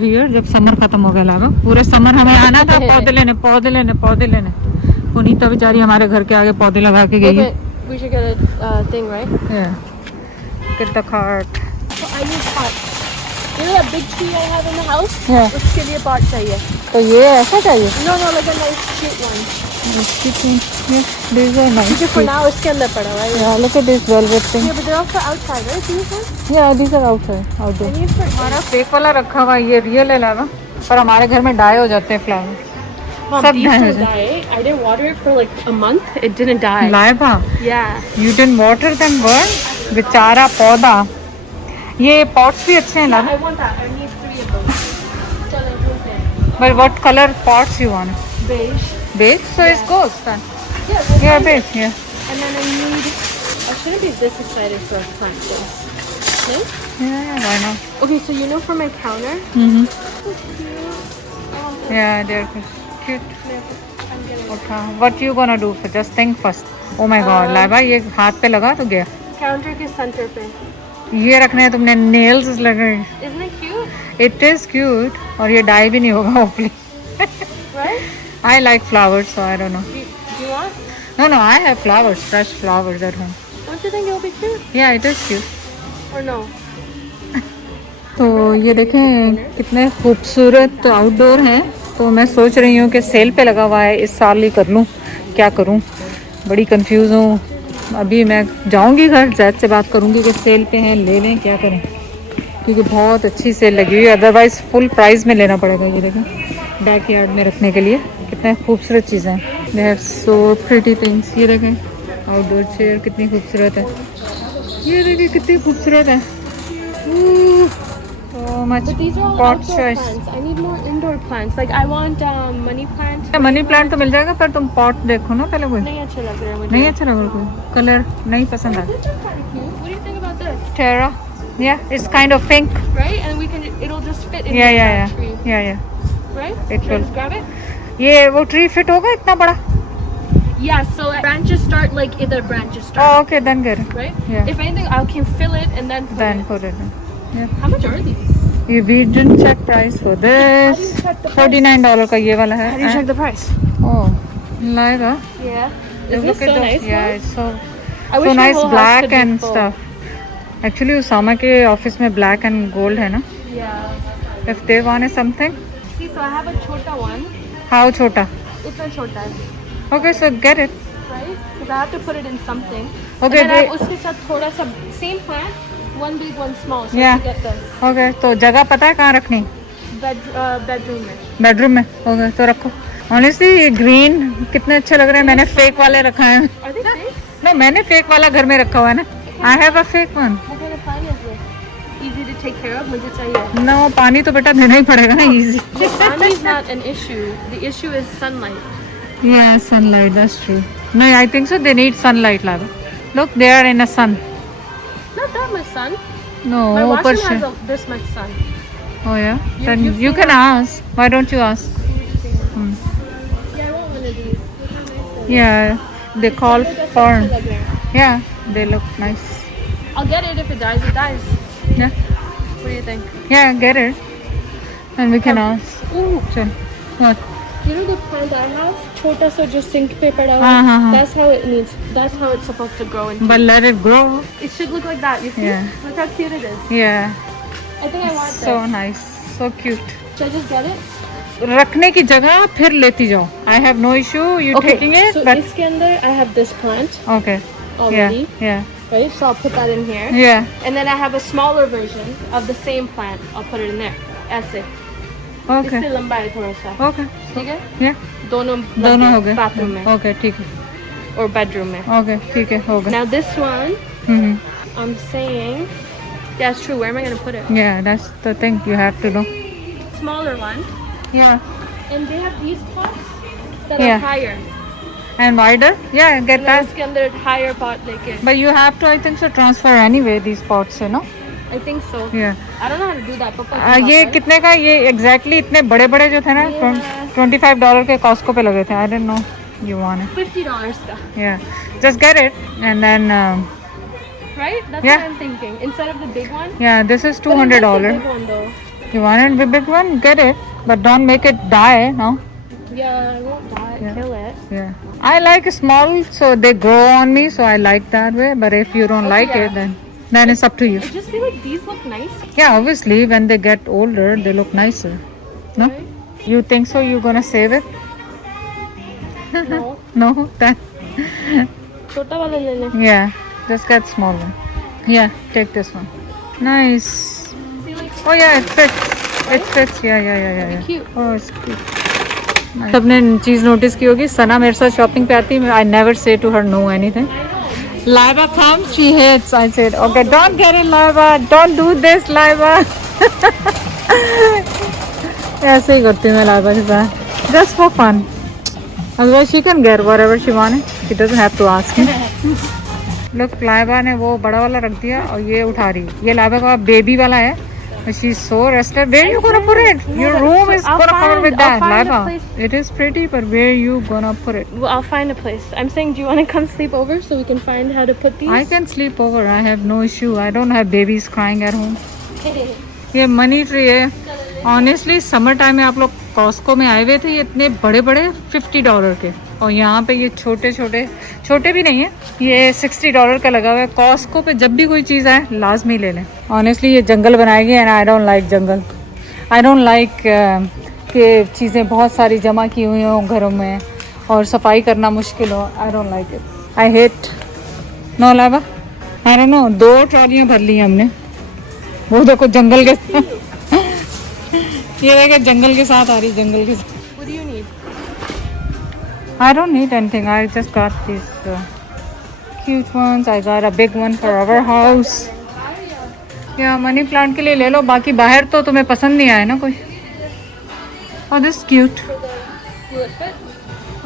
Here जब summer खत्म हो गया लगा। पूरे समर हमें आना था पौधे लेने पौधे लेने पौधे लेने। पुनीता बेचारी हमारे घर के आगे पौधे लगा के गई है। We should get a thing, right? Yeah. Get the cart. So I need pot. You know that big tree I have in the house? Yeah. उसके लिए pot चाहिए. तो ये ऐसा चाहिए? No, like a nice cute one. These are nice. For now, इसके अंदर पड़ा हुआ है. Yeah, look at this velvet thing. Yeah, but they're also outside, right? These ones? Yeah, these are outside. Outdoor. I need for हमारा fake वाला रखा हुआ ये रियल है लगा, पर हमारे घर में डाई हो जाते हैं फ्लावर। Mom, सब these डाई हो don't जाते। die. I didn't water it for like a month. It didn't die. Laiba, Yeah. you didn't water them, girl. बेचारा पौधा। ये पॉट्स भी अच्छे हैं लगा। I want that. I need 3 of those. चलो ढूंढते हैं. But what color pots you want? Beige. Beige, so it's goes then. Yeah. Yeah, beige. Yeah. And then I need. I shouldn't be this excited for a plant thing. No? Yeah, why not? Okay, so you know for my counter. Mm-hmm. So cute. Yeah, they're cute. I'm getting Okay. What you gonna do? Just think first. Oh my God, Laiba ये हाथ पे लगा तो गया। counter के center पे. ये रखने हैं तुमने, nails लगे। Isn't it cute? It is cute और ये डाई भी नहीं होगा hopefully. Right? I like flowers, so I don't know. Do you want? No, I have flowers, fresh flowers at home. Don't you think it'll be cute? Yeah, it is cute. Or no? तो ये देखें कितने खूबसूरत outdoor हैं। तो मैं सोच रही हूँ कि सेल पे लगा हुआ है, इस साल ही कर लूँ, क्या करूँ, बड़ी कंफ्यूज हूँ। अभी मैं जाऊँगी घर, जैद से बात करूँगी कि सेल पे हैं, ले लें, क्या करें, क्योंकि बहुत अच्छी सेल लगी हुई है। अदरवाइज़ फुल प्राइस में लेना पड़ेगा। ये देखें बैक यार्ड में रखने के लिए कितने खूबसूरत चीज़ें हैं। They have so pretty things. ये देखें आउटडोर चेयर कितनी खूबसूरत है। ये देखिए कितनी खूबसूरत है। So much But these are all pot outdoor choice. plants. I need more indoor plants. Like I want money plant. Money plant तो मिल जाएगा, पर तुम पॉट देखो ना पहले। कोई नहीं अच्छे लग रहे हैं मुझे. नहीं अच्छा लगा, कोई कलर नहीं पसंद आया। These are kind of cute. What do you think about this? Terra, yeah, it's kind of pink. Right? And we can. It'll just fit in Yeah, that tree. yeah. Right? It Should I will. just grab it? ये वो tree fit होगा इतना बड़ा? Yeah. So branches start like either branches start. Oh, okay, then get it. Right? Yeah. If anything, I can fill it and then put Then it. put it in. Yeah. How much are these? We didn't check price for How this. do you check the price? $49 का ये वाला है। How do you check the price? Oh, लाएगा। Yeah. Is Look this at so those. nice? Yeah, Mom? it's so I wish my nice, whole house black could be and full. stuff. Actually, Usama के office में black and gold है ना? Yeah. If they wanted something. See, so I have a chota one. How छोटा? Itna chota है. Okay, so get it. Right? Because I have to put it in something. Okay, And then I have उसके साथ थोड़ा सा same plant, one big, one small. So Yeah. I get this. Okay, तो जगह पता है कहाँ रखनी? Bedroom में. बेडरूम में। Okay, तो रखो। Honestly, ये ग्रीन कितने अच्छे लग रहे हैं। मैंने फेक वाले रखा है। Are they fake? No, मैंने फेक वाला घर में रखा हुआ है ना। I have a fake one. What kind of plant is this? Easy to take care of. मुझे चाहिए. No, पानी तो बेटा देना ही पड़ेगा ना, easy. Money is not an issue. The issue is sunlight. Yeah, sunlight, that's true. No, I think so. They need sunlight, Lava. Look, they are in a sun. Not that much sun. No, My ऊपर washroom से। has this much sun. Oh yeah. Then you've you seen can it. ask. Why don't you ask? Hmm. Yeah, I want one of these. Look how nice they look. Yeah, they call Look at fern. अच्छे लग रहे हैं. Yeah, they look nice. I'll get it if it dies. It dies. Yeah, What do you think? yeah, get it. And we can ask. Ooh, Chal. What? you know the plant I have? छोटा सा जो sink पे पड़ा हुआ हाँ, हाँ, हाँ. That's how it needs. That's how it's supposed to grow into. But let it grow. It should look like that. You see? Yeah. Look how cute it is. Yeah, I think I want so this. nice, so cute. Should I just get it? रखने की जगह फिर लेती जाओ. I have no issue. You taking it, So but इसके अंदर I have this plant okay. already. Yeah, Right. So I'll put that in here. yeah. And then I have a smaller version of the same plant. I'll put it in there. ऐसे. Okay, इससे लंबा है थोड़ा सा. okay. ठीक है? Yeah. दोनों दोनों हो गए। bathroom में Okay, ठीक है. or bedroom में. Okay, ठीक है, हो गए. Now this one, Mhm. I'm saying, yeah, it's true. Where am I gonna put it? Yeah, that's the thing you have to know. Smaller one, Yeah. and they have these pots that Yeah. are higher. And wider? Yeah, get And then that. इसके अंदर higher pot लेके. But you have to, I think so, transfer anyway these pots, you know? I think so. Yeah. I don't know how to do that. Papa. ये कितने का? ये exactly इतने बड़े बड़े जो थे ना, Yeah. $25 के Costco पे लगे थे. I didn't know you want it. $50 का. Yeah. Just get it and then Right? That's Yeah. what I'm thinking. Instead of the big one. yeah, this is But I like the $200. big one though. You want a big one? Get it, but don't make it die. No. Yeah, I won't die. Yeah. Kill it. Yeah. I like small, so they grow on me, so I like that way. But if you don't like yeah. it, then it's up to you. I just feel like these look nice. Yeah, obviously, when they get older, they look nicer. No? Right? You think so? You're gonna save it? No. No? Then Chota wala le le. yeah, just get small one. Yeah, take this one. Nice. See, like, Oh yeah, it fits. It fits. Yeah. cute. Oh, it's cute. सबने चीज notice की होगी सना मेरे साथ shopping पे आती है I never say to her no anything Laiba come, she hates. I said, okay, don't get it, Laiba. Don't do this, Laiba. ऐसे ही करती हूँ मैं Laiba के साथ. Just for fun. Otherwise, she can get whatever she wanted. She doesn't have to ask me. Look, Laiba ने वो बड़ा वाला रख दिया और ये उठा रही. ये Laiba का बेबी वाला है. She's so rested. Where you gonna put it? Your room is gonna cover with that, Laiba. It is pretty, but where you gonna put it? Well, I'll find a place. I'm saying, do you want to come sleep over so we can find how to put these? I can sleep over. I have no issue. I don't have babies crying at home. ये money tree है. Honestly summer time में आप लोग Costco में आए हुए थे. ये इतने बड़े बड़े $50 के और यहाँ पे ये छोटे छोटे भी नहीं है. ये $60 का लगा हुआ है. कॉस्को पे जब भी कोई चीज़ आए लाजमी ले लें. ऑनेस्टली ये जंगल बनाएगी and I don't like jungle. I don't like कि चीज़ें बहुत सारी जमा की हुई हों घरों में और सफाई करना मुश्किल हो. I don't like it. I hate. No Laiba. I don't know 2 ट्रॉलियाँ भर ली हमने. वो देखो जंगल के ये देखो जंगल के साथ आ रही. जंगल के साथ. What do you need? I don't need anything. I just got these cute ones. I got a big one for our house. Yeah, money plant के लिए ले लो. बाकी बाहर तो तुम्हें पसंद नहीं आया ना कोई. Oh, this is cute. Will it fit?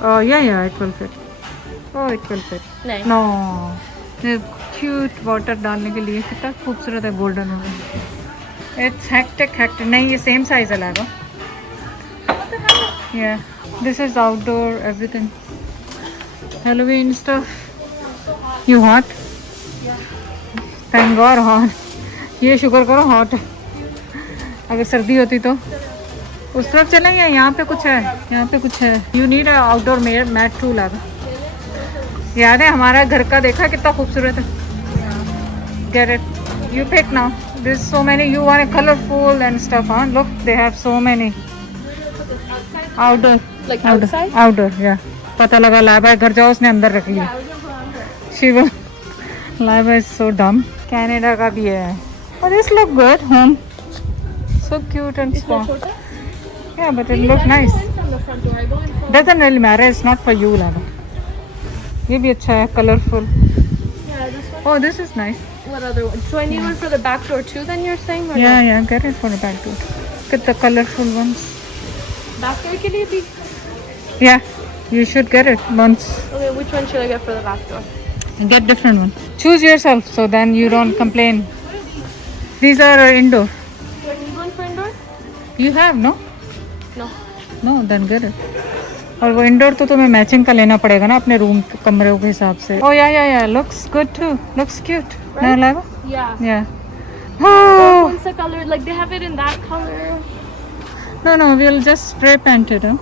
Oh, yeah, it will fit. Oh, it will fit. Nice. No. ये cute water डालने के लिए कितना खूबसूरत है golden वाला. It's hectic. नहीं ये same size है लागा. Yeah. This is outdoor everything. Halloween stuff. You hot? Yeah. Thank God hot. ये शुक्र करो hot है. अगर सर्दी होती तो उस तरफ चलें या यहाँ पे कुछ है. यहाँ पे कुछ है. You need a outdoor mat too लागा. याद है हमारा घर का देखा कितना खूबसूरत है. Get it. You pick now. There's so many. You want a colorful and stuff, huh? Look, they have so many. Outdoor. Like outside? Outdoor, yeah. पता लगा लाइबा घर जाओ उसने अंदर रख लिया. Shiv Laiba is so dumb. Canada का भी है. Oh, this look good. Home. So cute and small. Yeah, but it looks nice. From the front door. I go in from. Doesn't really matter. It's not for you, Laiba. ये भी अच्छा है. Colorful. Yeah, this one. Oh, this is nice. What other one? So I need one for the back door too. Then you're saying? Or Yeah, no? yeah. Get it for the back door. Get the colorful ones. Back door can you be? Yeah, you should get it once. Okay, which one should I get for the back door? Get different one. Choose yourself so then you don't complain. These are indoor. Do I need one for indoor? You have no? No. No, then get it. और वो indoor तो तुम्हें matching का लेना पड़ेगा ना अपने room कमरे के हिसाब से. Oh yeah. Looks good too. Looks cute. Right? Laiba? Yeah. Yeah. That Oh one's the color. Like they have it in that color. no, we'll just spray paint it. Huh?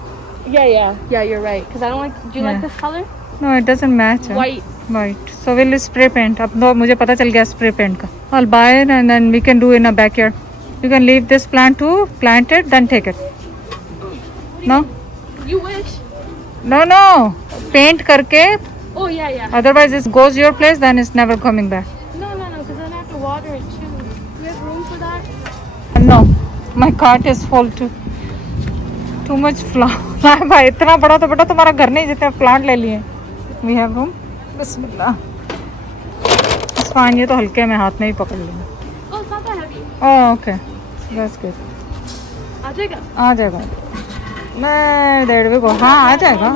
Yeah. You're right. Because I don't like. Do you like Yeah. this color? No, it doesn't match. Huh? White. White. So we'll spray paint. अब तो मुझे पता चल गया spray paint का. I'll buy it and then we can do in a backyard. You can leave this plant too, plant it, then take it. No? You wish. No. Paint करके. Oh yeah. Otherwise it goes your place, then it's never coming back. No. Because then I have to water it too. Do you have room for that? No. My cart is full too. Too much flower. भाई इतना बड़ा तो बेटा तुम्हारा घर नहीं जितने plant ले लिए. We have room. Bismillah. It's fine. ये तो हल्के में हाथ में ही पकड़ लूँगा. Oh, it's not that heavy. Oh, okay. That's good. आ जाएगा. मैं there we go. हाँ आ जाएगा.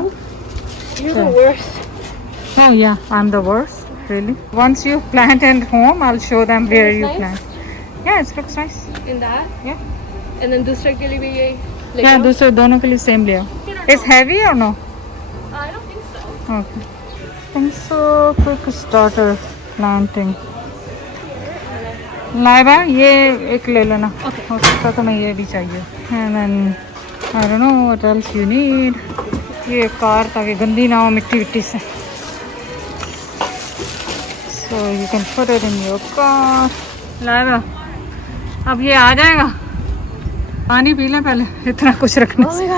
You're the worst. Oh yeah, I'm the worst. Really. Once you plant at home, I'll show them where Looks you nice? plant. Yeah, it looks nice. In that? Yeah. And then दूसरे के लिए भी ये Yeah, दूसरे दोनों के लिए same ले आओ. It's heavy or no? I don't think so. Okay. I'm so quick starter planting. Laiba ये एक ले लेना, हो सकता तो मैं ये भी चाहिए। And then I don't know what else you need. ये कार ताकि गंदी ना हो मिट्टी विट्टी से। So you can put it in your car. Laiba अब ये आ जाएगा। पानी पी ले पहले, इतना कुछ रखने से। I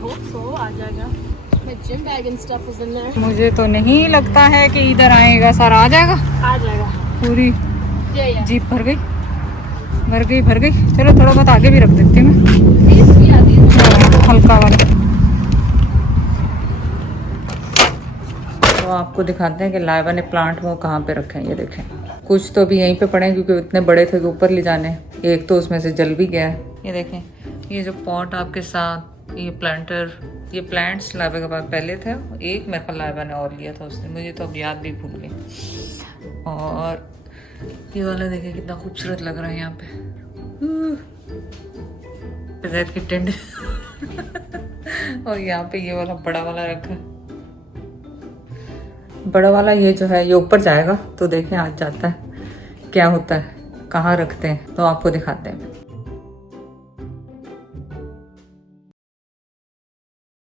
hope so. आ जाएगा। My gym bag and stuff is in there. मुझे तो नहीं लगता है कि इधर आएगा। सर आ जाएगा। आ जाएगा। पूरी Yeah. जीप भर गई। चलो थोड़ा बहुत आगे भी रख देती हूँ मैं, These भी आती है। हल्का वाला। तो आपको दिखाते हैं कि लाइबा ने प्लांट वो कहाँ पे रखे हैं। ये देखें, कुछ तो भी यहीं पे पड़े हैं क्योंकि इतने बड़े थे कि ऊपर ले जाने। एक तो उसमें से जल भी गया है। ये देखें, ये जो पॉट आपके साथ, ये प्लांट्स लाइबा के पास पहले थे। एक मेरे ख्याल लाइबा ने और लिया था उसने, मुझे तो अब याद भी भूल गई। और ये वाला देखें कितना खूबसूरत लग रहा है यहाँ पे, जैद की टेंट। और यहाँ पे ये वाला बड़ा वाला रखा है। बड़ा वाला ये जो है ये ऊपर जाएगा, तो देखें आज जाता है क्या होता है, कहाँ रखते हैं, तो आपको दिखाते हैं।